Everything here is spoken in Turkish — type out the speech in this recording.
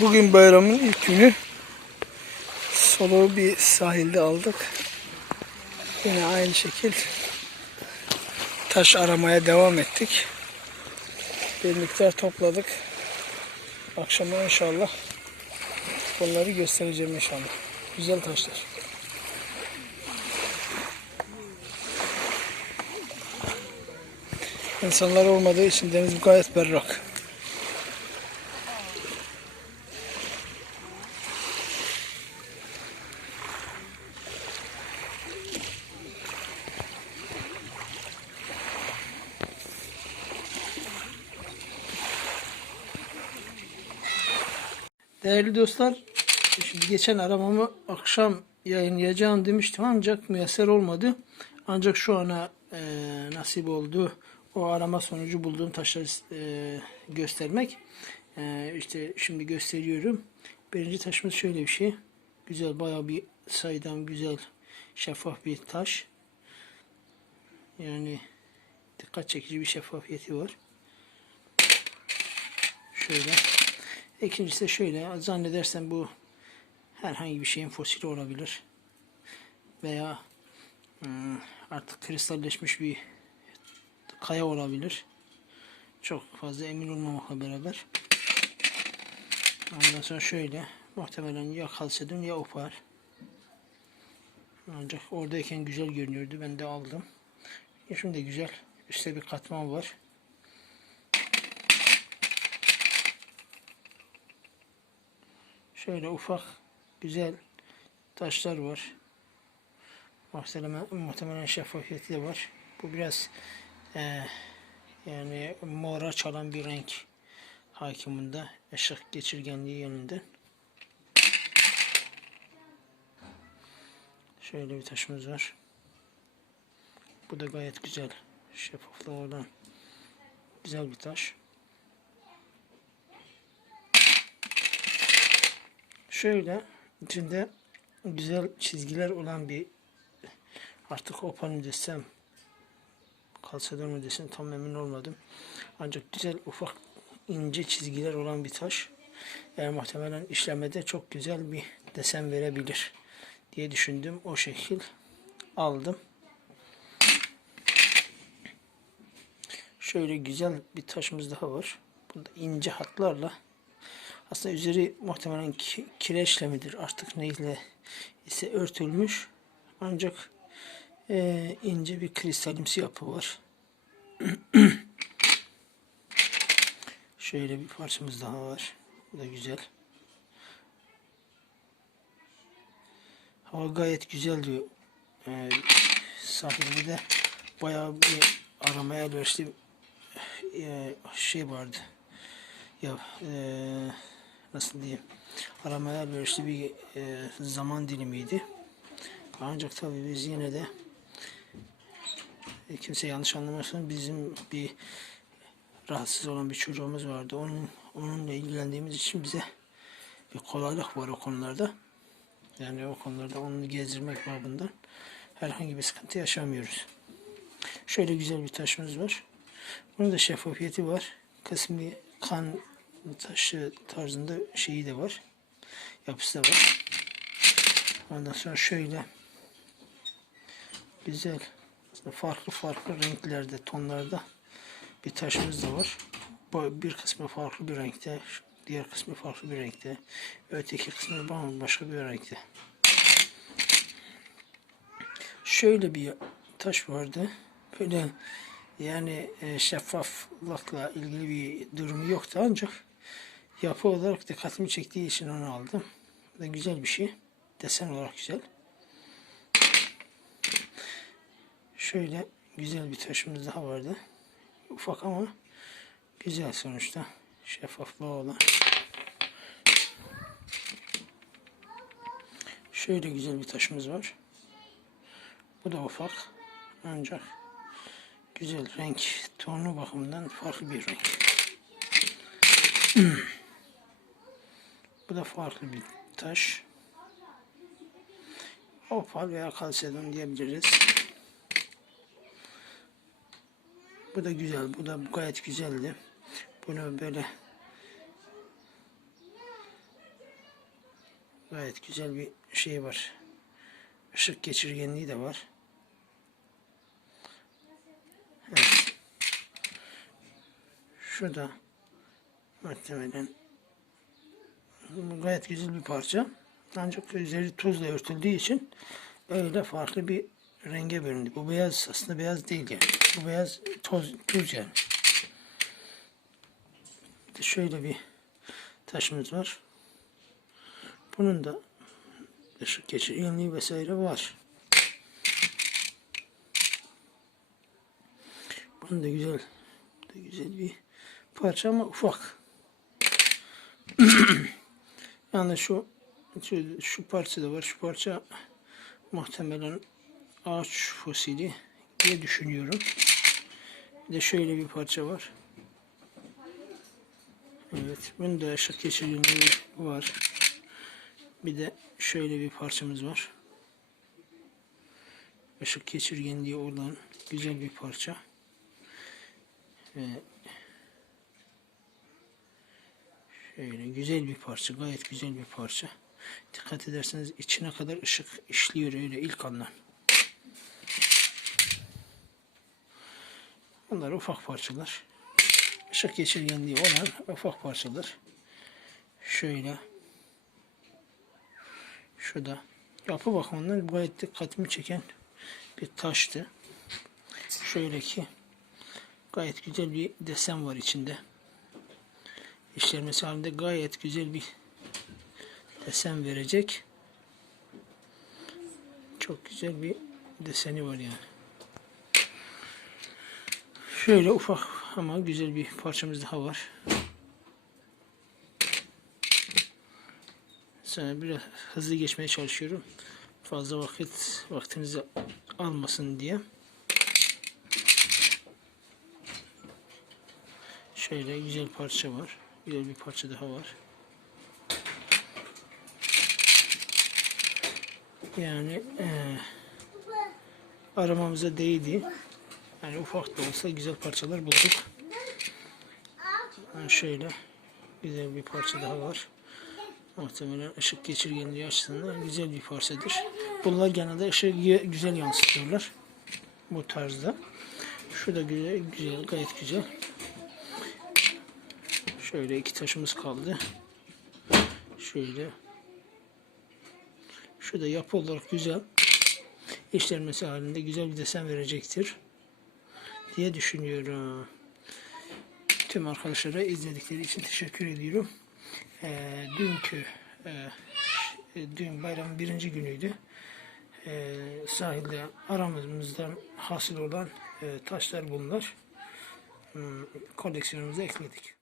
Bugün bayramın ilk günü. Soluğu bir sahilde aldık. Yine aynı şekil taş aramaya devam ettik. Bir miktar topladık. Akşama inşallah bunları göstereceğim inşallah. Güzel taşlar. İnsanlar olmadığı için deniz gayet berrak. Değerli dostlar, şimdi geçen aramamı akşam yayınlayacağım demiştim ancak müyesser olmadı. Ancak şu ana e, nasip oldu o arama sonucu bulduğum taşları e, göstermek. E, işte şimdi gösteriyorum. Birinci taşımız şöyle bir şey. Güzel, bayağı bir sayıdan güzel, şeffaf bir taş. Yani dikkat çekici bir şeffafiyeti var. Şöyle. İkincisi de şöyle zannedersem bu herhangi bir şeyin fosili olabilir. Veya hmm, artık kristalleşmiş bir kaya olabilir. Çok fazla emin olmamakla beraber. Ondan sonra şöyle muhtemelen ya kalsedon ya opar. Ancak oradayken güzel görünüyordu. Ben de aldım. Şimdi de güzel. Üstte bir katman var. Şöyle ufak güzel taşlar var. Muhtemelen, muhtemelen şeffafiyeti de var. Bu biraz e, yani mora çalan bir renk hakiminde ışık geçirgenliği yönünden. Şöyle bir taşımız var. Bu da gayet güzel. Şeffaflığı olan güzel bir taş. Şöyle içinde güzel çizgiler olan bir artık opan mı desem kalsadon mu desem tam emin olmadım. Ancak güzel ufak ince çizgiler olan bir taş. Yani muhtemelen işlemede çok güzel bir desen verebilir diye düşündüm. O şekil aldım. Şöyle güzel bir taşımız daha var. Bunda ince hatlarla aslında üzeri muhtemelen ki, kireçle midir artık neyle ise örtülmüş. Ancak e, ince bir kristalimsi yapı var. Şöyle bir parçamız daha var. Bu da güzel. Hava gayet güzel diyor. Ee, sahibi de bayağı bir aramaya elverişli e, şey vardı. Ya e, nasıl diyeyim? Aramaya elverişli bir e, zaman dilimiydi. Ancak tabii biz yine de e, kimse yanlış anlamasın bizim bir rahatsız olan bir çocuğumuz vardı. Onun onunla ilgilendiğimiz için bize bir kolaylık var o konularda. Yani o konularda onu gezdirmek babından herhangi bir sıkıntı yaşamıyoruz. Şöyle güzel bir taşımız var. Bunun da şeffafiyeti var. Kısmi kan taşı tarzında şeyi de var. Yapısı da var. Ondan sonra şöyle güzel farklı farklı renklerde tonlarda bir taşımız da var. Bir kısmı farklı bir renkte, diğer kısmı farklı bir renkte, öteki kısmı bambaşka bir renkte. Şöyle bir taş vardı. Böyle yani e, şeffaflıkla ilgili bir durumu yoktu ancak yapı olarak dikkatimi çektiği için onu aldım. Bu da güzel bir şey. Desen olarak güzel. Şöyle güzel bir taşımız daha vardı. Ufak ama güzel sonuçta. Şeffaflığı olan. Şöyle güzel bir taşımız var. Bu da ufak. Ancak güzel renk tonu bakımından farklı bir renk. Bu da farklı bir taş. Opal veya kalsedon diyebiliriz. Bu da güzel. Bu da gayet güzeldi. Bunu böyle gayet güzel bir şey var. Işık geçirgenliği de var. Evet. Şu da muhtemelen gayet güzel bir parça. Ancak üzeri tuzla örtüldüğü için öyle farklı bir renge büründü. Bu beyaz aslında beyaz değil yani. Bu beyaz toz, tuz yani. Şöyle bir taşımız var. Bunun da ışık geçirgenliği vesaire var. Bunun da güzel, da güzel bir parça ama ufak. yani şu, şu parça da var. Şu parça muhtemelen ağaç fosili diye düşünüyorum. Bir de şöyle bir parça var. Evet, bunun da ışık geçirgenliği var. Bir de şöyle bir parçamız var. Işık geçirgenliği olan güzel bir parça. Ve şöyle güzel bir parça, gayet güzel bir parça. Dikkat ederseniz içine kadar ışık işliyor öyle ilk andan. Bunlar ufak parçalar. Işık geçirgenliği olan ufak parçalar. Şöyle. Şu da yapı bakımından gayet dikkatimi çeken bir taştı. Şöyle ki gayet güzel bir desen var içinde. İşlemesi halinde gayet güzel bir desen verecek. Çok güzel bir deseni var yani. Şöyle ufak ama güzel bir parçamız daha var. Sonra biraz hızlı geçmeye çalışıyorum. Fazla vakit vaktinizi almasın diye. Şöyle güzel parça var. Güzel bir parça daha var. Yani eee aramamıza değdi. Yani ufak da olsa güzel parçalar bulduk. Yani şöyle güzel bir parça daha var. Muhtemelen ışık geçirgenliği açısından güzel bir parçadır. Bunlar genelde ışığı gü- güzel yansıtıyorlar. Bu tarzda. Şu da güzel, güzel, gayet güzel. Şöyle iki taşımız kaldı. Şöyle. Şu da yapı olarak güzel. İşlenmesi halinde güzel bir desen verecektir. Diye düşünüyorum. Tüm arkadaşlara izledikleri için teşekkür ediyorum. Ee, dünkü e, e, dün bayramın birinci günüydü. Ee, sahilde aramızdan hasıl olan e, taşlar bunlar. Hmm, koleksiyonumuza ekledik.